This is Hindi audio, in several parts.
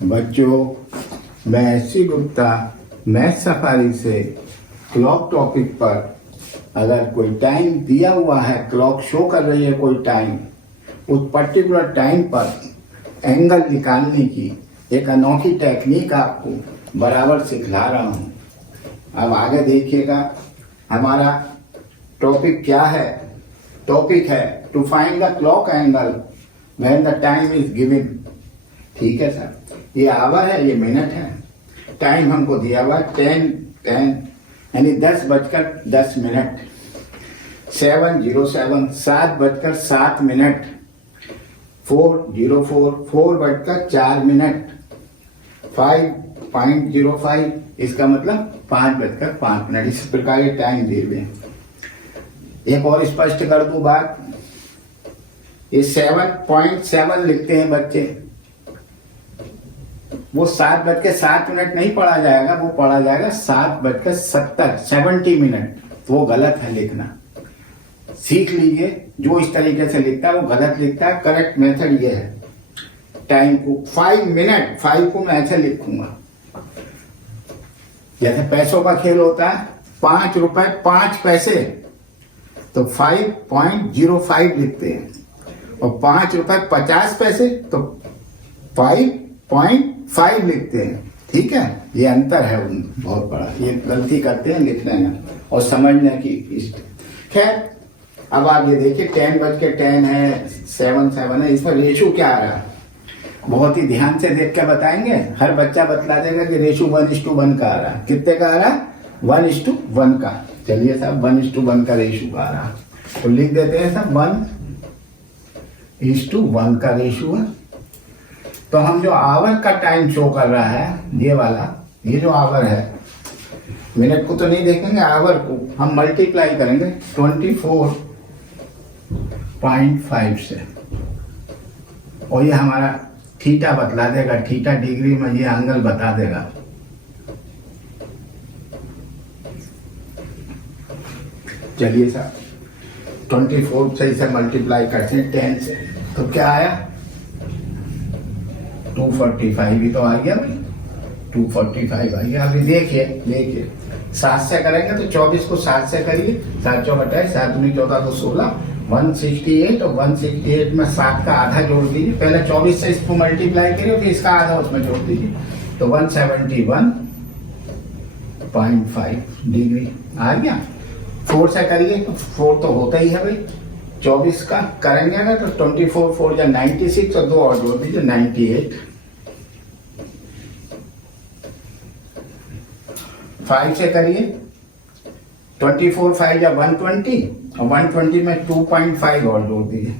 बच्चों, मैं एस.सी. गुप्ता मैथ सफारी से क्लॉक टॉपिक पर अगर कोई टाइम दिया हुआ है, क्लॉक शो कर रही है कोई टाइम, उस पर्टिकुलर टाइम पर एंगल निकालने की एक अनोखी टेक्निक आपको बराबर सिखला रहा हूँ। अब आगे देखिएगा हमारा टॉपिक क्या है। टॉपिक है to find the clock angle when the time is given. ठीक है सर, ये आवर है, ये मिनट है। टाइम हमको दिया हुआ 10 यानी 10:10 7:07 7:07 4:04 4:04 5:05 इसका मतलब 5:05। इस प्रकार के टाइम दिए हुए हैं। एक और स्पष्ट कर दूं बात, ये 7.7 लिखते हैं बच्चे, वो 7:07 नहीं पढ़ा जाएगा, वो पढ़ा जाएगा 7:70 70 मिनट। तो वो गलत है लिखना, सीख लीजिए। जो इस तरीके से लिखता है वो गलत लिखता है। करेक्ट मेथड ये है, टाइम को 5 मिनट 5 को मैं ऐसे लिखूंगा, जैसे पैसों का खेल होता है 5 रुपए 5 पैसे, तो 5.05 लिखते हैं। और 5 रुपए 50 पैसे तो 5.5 लिखते हैं। ठीक है, ये अंतर है बहुत बड़ा। ये गलती करते हैं लिखने में और समझने की। खैर, अब आप ये देखिए 10:10 है, 7 है, इसमें रेशो क्या आ रहा है बहुत ही ध्यान से देख के बताएंगे। हर बच्चा बतला देगा कि रेशो 1:1 का आ रहा है। कितने का आ रहा है? 1:1 का। चलिए साहब 1:1 का रेशो आ रहा है, तो लिख देते हैं साहब 1:1 का रेशो है। तो हम जो आवर का टाइम शो कर रहा है, ये वाला, ये जो आवर है, मिनट को तो नहीं देखेंगे, आवर को हम मल्टीप्लाई करेंगे 24.5 से, और ये हमारा थीटा बतला देगा। थीटा डिग्री में ये एंगल बता देगा। चलिए साहब 24 से इसे मल्टीप्लाई करते हैं 10 से, तो क्या आया? 245 ही तो आ गया भाई, 245 आ गया। अभी देखिए 7 से करेंगे तो 24 को 7 से करिए, 7 चौक 28, 7 दूनी 14 तो 16, 168, और 168 में 7 का आधा जोड़ दीजिए। पहले 24 से इसको मल्टीप्लाई करिए, फिर इसका आधा उसमें जोड़ दीजिए, तो 171.5 डिग्री आ गया। 4 से करिए तो 4 तो होता ही है भाई। 24 का करेंगे ना तो 24 4 या 96, और 2 और जोड़ दीजिए 98। 5 से करिए 24 5 या 120, और 120 में 2.5 और जोड़ दीजिए।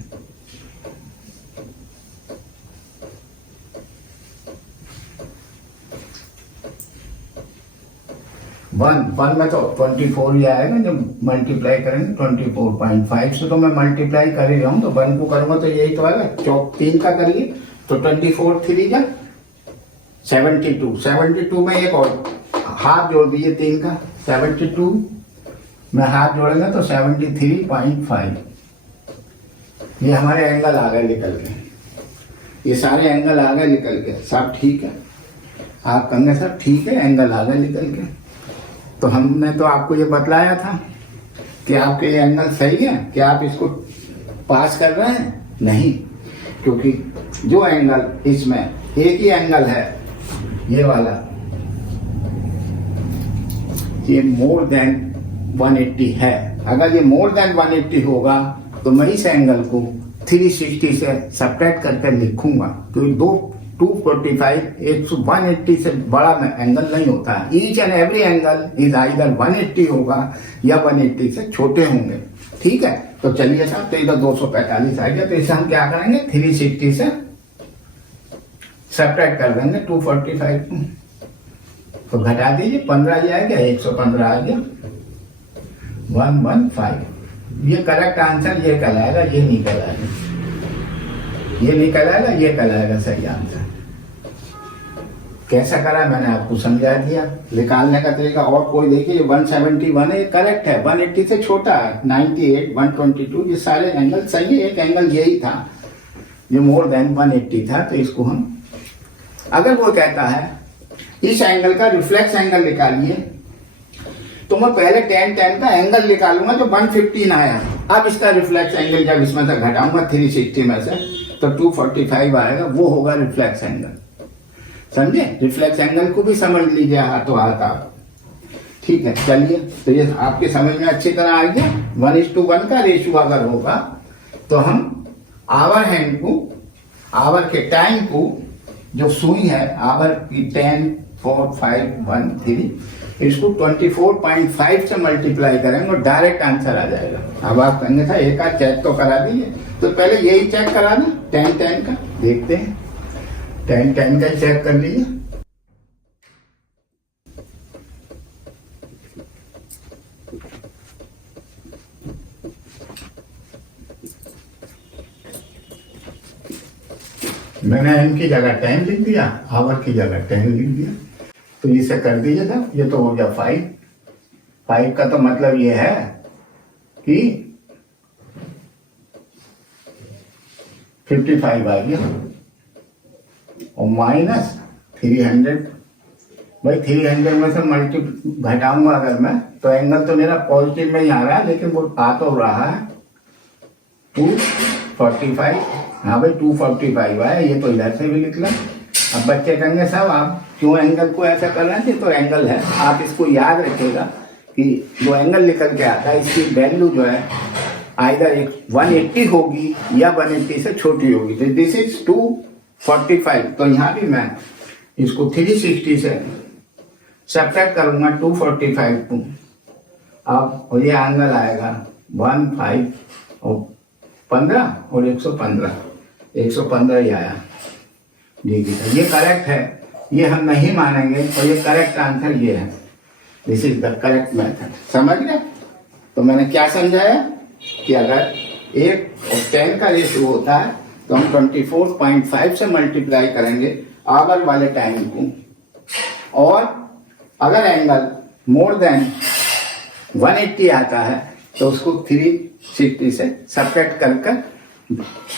वन में तो 24 ही आएगा जब मल्टीप्लाई करेंगे 24.5 से। तो मैं मल्टीप्लाई कर ही रहा हूँ, तो 1 को करूंगा तो यही तो आएगा। 3 का करिए तो 24 3 जा 72 में एक और हाफ जोड़ दीजिए 3 का, 72 में हाफ जोड़ेंगे तो 73.5। ये हमारे एंगल आ गए निकल के, ये सारे एंगल आ गए निकल के। सब ठीक है, आप कहेंगे सर ठीक है, एंगल आ गए निकल के। तो हमने तो आपको ये बतलाया था कि आपके ये एंगल सही है, कि आप इसको पास कर रहे हैं? नहीं, क्योंकि जो एंगल इसमें एक ही एंगल है, ये वाला, ये मोर देन 180 है। अगर ये मोर देन 180 होगा तो मैं इस एंगल को 360 से सब्ट्रैक्ट करके लिखूंगा, क्योंकि 245 180 से बड़ा एंगल नहीं होता है। Each and every angle is either 180 होगा या 180 से छोटे होंगे। ठीक है, तो चलिए साहब, तो इधर 245 आ गया, तो इसे हम क्या करेंगे 360 से सब्ट्रैक्ट कर देंगे 245 को, तो घटा दीजिए 15 आ गया, 115 आ गया, 115। ये करेक्ट आंसर ये कहलाएगा, ये नहीं कहलाएगा, ये नहीं कहलाएगा, ये कहलाएगा सही आंसर। कैसा करा मैंने आपको समझा दिया। निकालने का तरीका और कोई देखिए, 171 है, ये करेक्ट है, 180 से छोटा है, 98 122, ये सारे एंगल सही है। एक एंगल यही था जो मोर देन 180 था, तो इसको हम अगर वो कहता है इस एंगल का रिफ्लेक्स एंगल निकालिए, तो मैं पहले tan tan का एंगल निकालूंगा जो 115 आया। अब इसका रिफ्लेक्स एंगल जब इसमें से घटाऊंगा 360 में से तो 245 आएगा, वो होगा रिफ्लेक्स एंगल। समझे? रिफ्लेक्स एंगल को भी समझ लीजिए हाथों हाथ आप। ठीक है, चलिए, तो ये आपके समझ में अच्छी तरह आ गया। 1:1 का रेशियो अगर होगा तो हम आवर हैंड को, आवर के टाइम को, जो सुई है आवर की 10 4 5 1 3, इसको 24.5 से मल्टीप्लाई करेंगे और डायरेक्ट आंसर आ जाएगा। अब आप कहेंगे था एक आध चेक तो करा दीजिए, तो पहले यही चेक करा दें tan tan का। देखते हैं, tan tan का चेक कर लीजिए। मैंने इनकी जगह 10 लिख दिया, आवर की जगह 10 लिख दिया, तो इसे कर दीजिए था। ये तो हो गया 5। 5 का तो मतलब ये है कि 55 आ गया और माइनस 300। भाई 300 में से मल्टी घटाऊंगा अगर मैं, तो एंगल तो मेरा पॉजिटिव में ही आ रहा है, लेकिन वो आ तो रहा है 245। हाँ भाई 245 आया, ये तो इधर से भी निकला। अब बच्चे कहेंगे साहब आप क्यों एंगल को ऐसा कर रहे हैं? तो एंगल है, आप इसको याद रखिएगा कि जो एंगल निकल के आता है इसकी वैल्यू जो है आइदर 180 होगी या 180 से छोटी होगी। तो दिस इज 245, तो यहाँ भी मैं इसको 360 से सब्ट्रैक्ट करूंगा 245 को। अब और ये एंगल आएगा 15 और 15 और 115 ही आया। जी जी, ये करेक्ट है, ये हम नहीं मानेंगे, और ये करेक्ट आंसर ये है। This is the correct method. समझ गए? तो मैंने क्या समझाया कि अगर 1 और 10 का रेशियो होता है तो हम 24.5 से मल्टीप्लाई करेंगे आवर वाले टाइम को, और अगर एंगल मोर देन 180 आता है तो उसको 360 से सब्ट्रैक्ट कर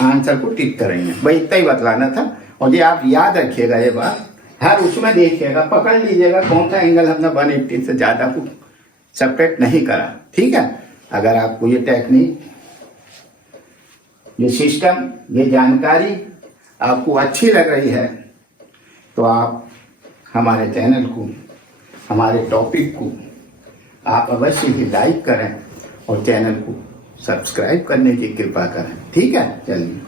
आंसर को टिक करेंगे। भाई इतना ही बतलाना था। और ये आप याद रखिएगा, ये बात हर उसमें देखिएगा, पकड़ लीजिएगा कौन सा एंगल हमने 180 से ज्यादा को सब्ट्रैक्ट नहीं करा। ठीक है? अगर आपको ये टेक्निक, ये सिस्टम, ये जानकारी आपको अच्छी लग रही है तो आप हमारे चैनल को, हमारे टॉपिक को आप अवश्य ही लाइक करें और चैनल को सब्सक्राइब करने की कृपा करें। ठीक है? चलिए।